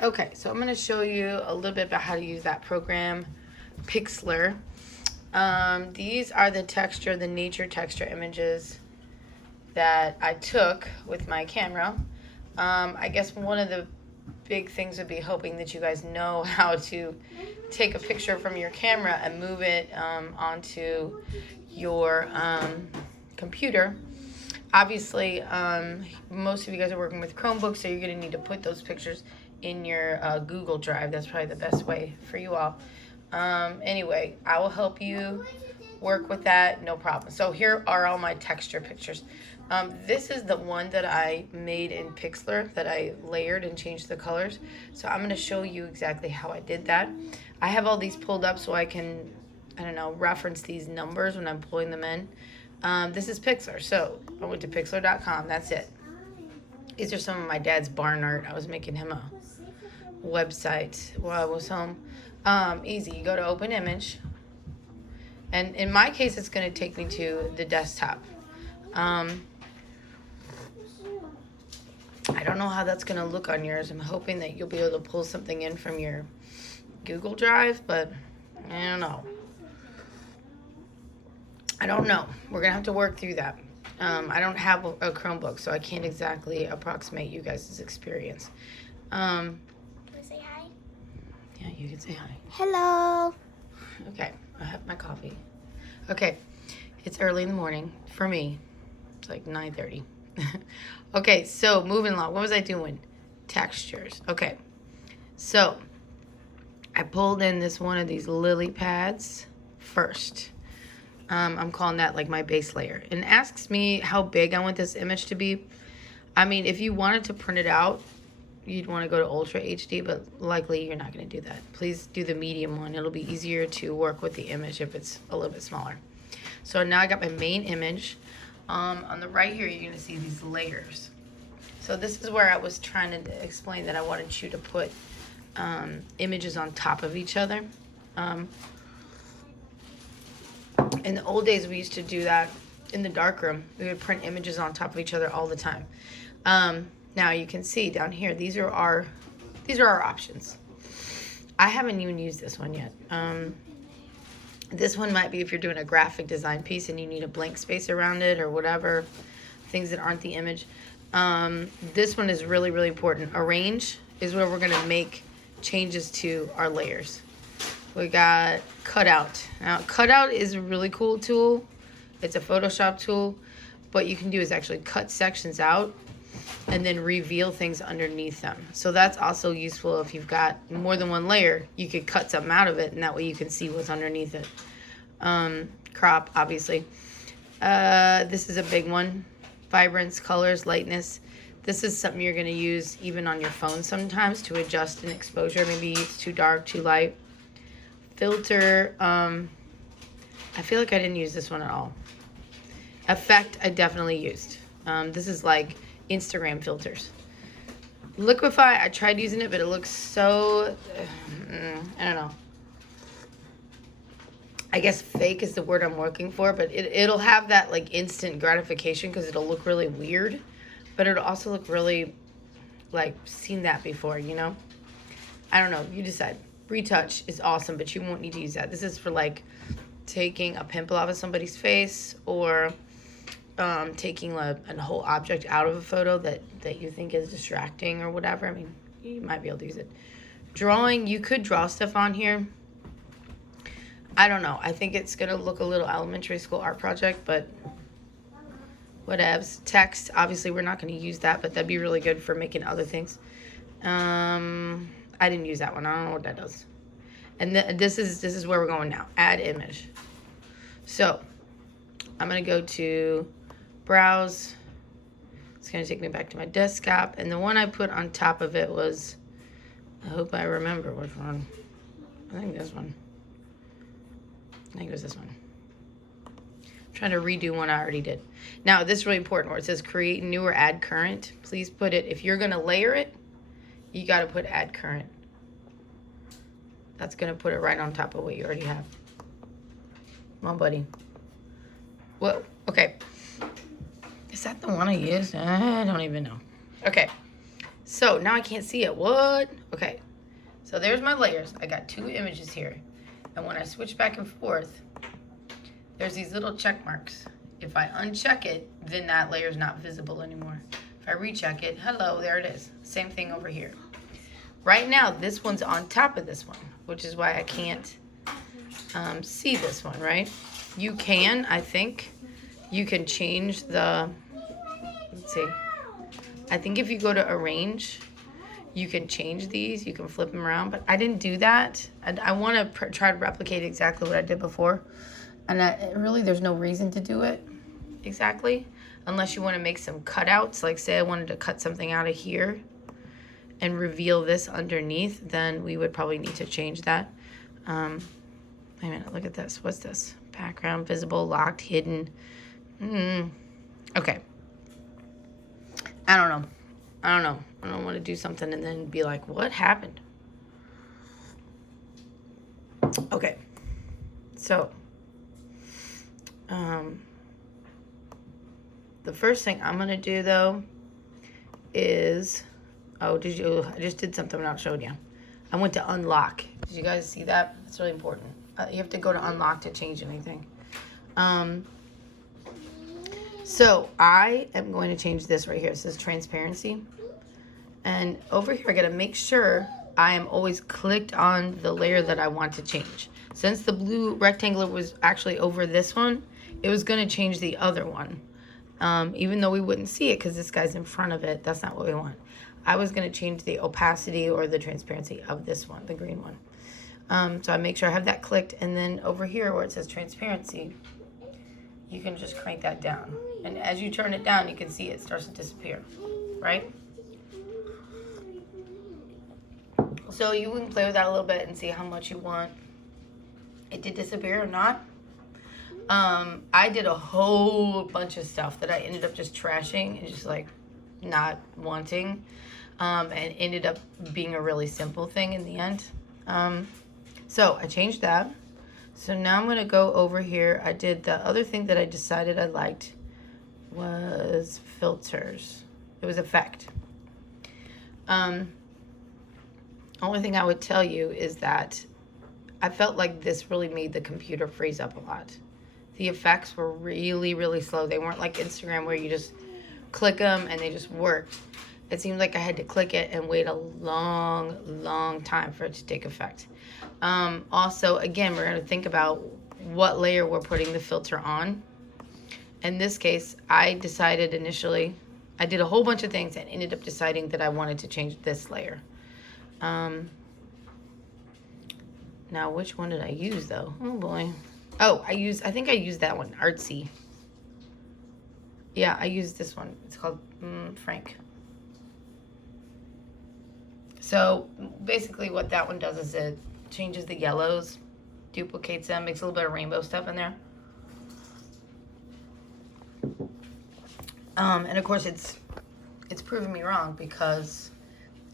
Okay, so I'm going to show you a little bit about how to use that program, Pixlr. These are the nature texture images that I took with my camera. I guess one of the big things would be hoping that you guys know how to take a picture from your camera and move it onto your computer. Obviously, most of you guys are working with Chromebooks, so you're going to need to put those pictures in your Google Drive. That's probably the best way for you all. Anyway, I will help you work with that, no problem. So here are all my texture pictures. This is the one that I made in Pixlr that I layered and changed the colors. So I'm going to show you exactly how I did that. I have all these pulled up so I can, reference these numbers when I'm pulling them in. This is Pixlr. So I went to pixlr.com. That's it. These are some of my dad's barn art. I was making him a website while I was home. Easy. You go to open image. And in my case, it's going to take me to the desktop. I don't know how that's going to look on yours. I'm hoping that you'll be able to pull something in from your Google Drive, but I don't know. We're going to have to work through that. I don't have a Chromebook, so I can't exactly approximate you guys' experience. Can I say hi? Yeah, you can say hi. Hello. Okay, I have my coffee. Okay, it's early in the morning for me. It's like 9:30. Okay, so moving along. What was I doing? Textures. Okay, so I pulled in this one of these lily pads first. I'm calling that like my base layer. And it asks me how big I want this image to be. I mean, if you wanted to print it out, you'd want to go to Ultra HD, but likely you're not going to do that. Please do the medium one. It'll be easier to work with the image if it's a little bit smaller. So now I got my main image. On the right here, you're going to see these layers. So this is where I was trying to explain that I wanted you to put images on top of each other. In the old days, we used to do that in the darkroom. We would print images on top of each other all the time. Now you can see down here, these are our options. I haven't even used this one yet. This one might be if you're doing a graphic design piece and you need a blank space around it or whatever, things that aren't the image. This one is really, really important. Arrange is where we're gonna make changes to our layers. We got Cutout. Now, Cutout is a really cool tool. It's a Photoshop tool. What you can do is actually cut sections out and then reveal things underneath them. So that's also useful if you've got more than one layer. You could cut something out of it, and that way you can see what's underneath it. Crop, obviously. This is a big one. Vibrance, colors, lightness. This is something you're going to use even on your phone sometimes to adjust an exposure. Maybe it's too dark, too light. Filter. I feel like I didn't use this one at all. Effect, I definitely used. This is like Instagram filters. Liquify, I tried using it, but it looks so, I don't know. I guess fake is the word I'm looking for, but it'll have that like instant gratification because it'll look really weird, but it'll also look really like seen that before, you know? I don't know, you decide. Retouch is awesome, but you won't need to use that. This is for like taking a pimple off of somebody's face or taking a whole object out of a photo that you think is distracting or whatever. I mean, you might be able to use it. Drawing, you could draw stuff on here. I don't know. I think it's going to look a little elementary school art project, but whatevs. Text, obviously we're not going to use that, but that'd be really good for making other things. I didn't use that one. I don't know what that does. And this is where we're going now. Add image. So I'm going to go to browse. It's going to take me back to my desktop. And the one I put on top of it was, I hope I remember which one. I think this one. I think it was this one. I'm trying to redo one I already did. Now, this is really important where it says create new or add current. Please put it, if you're going to layer it, you got to put add current. That's going to put it right on top of what you already have. Come on, buddy. Whoa, okay. Is that the one I used? I don't even know. Okay, So now I can't see it. What? Okay. So there's my layers. I got 2 images here. And when I switch back and forth, there's these little check marks. If I uncheck it, then that layer is not visible anymore. If I recheck it, hello, there it is. Same thing over here. Right now, this one's on top of this one, which is why I can't see this one, right? You can, I think, you can change the, let's see. I think if you go to arrange, you can change these, you can flip them around, but I didn't do that. I want to try to replicate exactly what I did before. And really, there's no reason to do it exactly, unless you want to make some cutouts. Like say I wanted to cut something out of here and reveal this underneath, then we would probably need to change that. Wait a minute, look at this. What's this? Background, visible, locked, hidden. Okay. I don't know. I don't want to do something and then be like, what happened? Okay. So, the first thing I'm going to do, though, is... Oh, I just did something without showing you. I went to unlock. Did you guys see that? That's really important. You have to go to unlock to change anything. So I am going to change this right here. It says transparency. And over here, I got to make sure I am always clicked on the layer that I want to change. Since the blue rectangle was actually over this one, it was going to change the other one. Even though we wouldn't see it because this guy's in front of it. That's not what we want. I was going to change the opacity or the transparency of this one, the green one. So I make sure I have that clicked. And then over here where it says transparency, you can just crank that down. And as you turn it down, you can see it starts to disappear, right? So you can play with that a little bit and see how much you want it to disappear or not. I did a whole bunch of stuff that I ended up just trashing and just like not wanting, and ended up being a really simple thing in the end. So I changed that. So now I'm going to go over here. I did the other thing that I decided I liked was filters. It was effect. Only thing I would tell you is that I felt like this really made the computer freeze up a lot. The effects were really, really slow. They weren't like Instagram where you just click them and they just worked. It seemed like I had to click it and wait a long, long time for it to take effect. Also, again, we're going to think about what layer we're putting the filter on. In this case, I decided initially, I did a whole bunch of things and ended up deciding that I wanted to change this layer. Now, which one did I use though? Oh boy. Oh, I think I used that one, Artsy. Yeah, I used this one. It's called Frank. So basically what that one does is it changes the yellows, duplicates them, makes a little bit of rainbow stuff in there. And of course it's proven me wrong because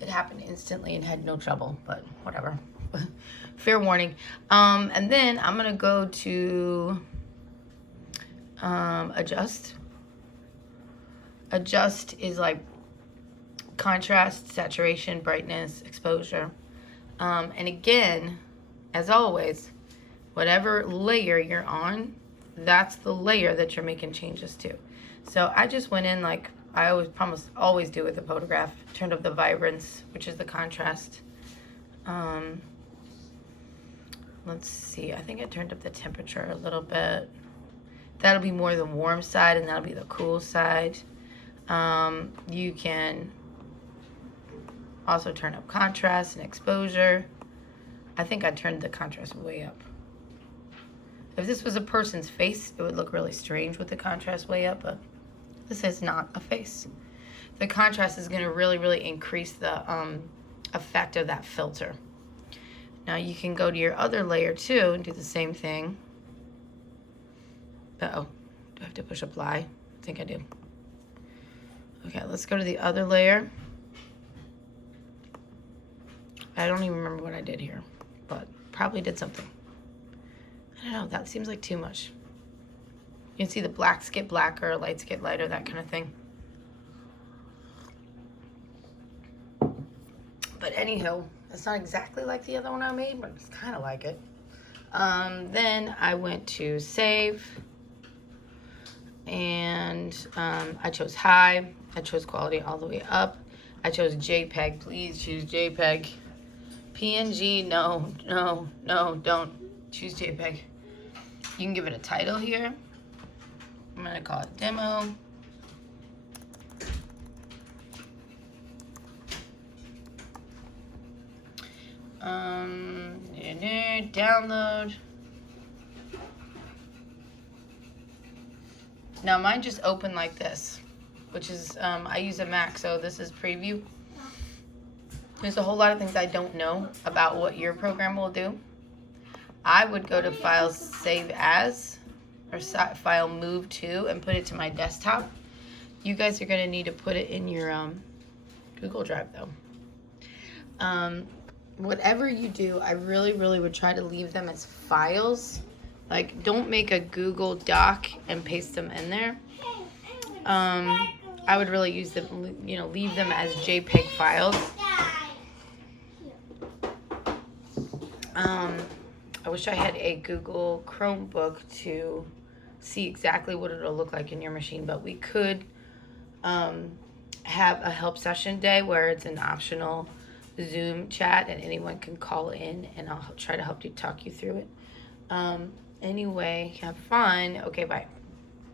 it happened instantly and had no trouble, but whatever. Fair warning. And then I'm gonna go to adjust. Adjust is like contrast, saturation, brightness, exposure. And again, as always, whatever layer you're on, that's the layer that you're making changes to. So I just went in like I always do with a photograph. Turned up the vibrance, which is the contrast. Let's see. I think I turned up the temperature a little bit. That'll be more the warm side, and that'll be the cool side. You can also turn up contrast and exposure. I think I turned the contrast way up. If this was a person's face, it would look really strange with the contrast way up, but this is not a face. The contrast is going to really, really increase the effect of that filter. Now you can go to your other layer too and do the same thing. Uh-oh, do I have to push apply? I think I do. Okay, let's go to the other layer. I don't even remember what I did here, but probably did something. I don't know, that seems like too much. You can see the blacks get blacker, lights get lighter, that kind of thing. But anywho, it's not exactly like the other one I made, but it's kind of like it. Then I went to save, and I chose high. I chose quality all the way up. I chose JPEG. Please choose JPEG. PNG, no, don't. Choose JPEG. You can give it a title here. I'm gonna call it demo. Download. Now mine just opened like this, which is, I use a Mac, so this is preview. There's a whole lot of things I don't know about what your program will do. I would go to File Save As, or File Move To, and put it to my desktop. You guys are gonna need to put it in your Google Drive though. Whatever you do, I really would try to leave them as files. Like, don't make a Google Doc and paste them in there. I would really use them, you know, leave them as JPEG files. I wish I had a Google Chromebook to see exactly what it'll look like in your machine, but we could have a help session day where it's an optional Zoom chat and anyone can call in and I'll try to help you talk you through it. Anyway, have fun. Okay, bye.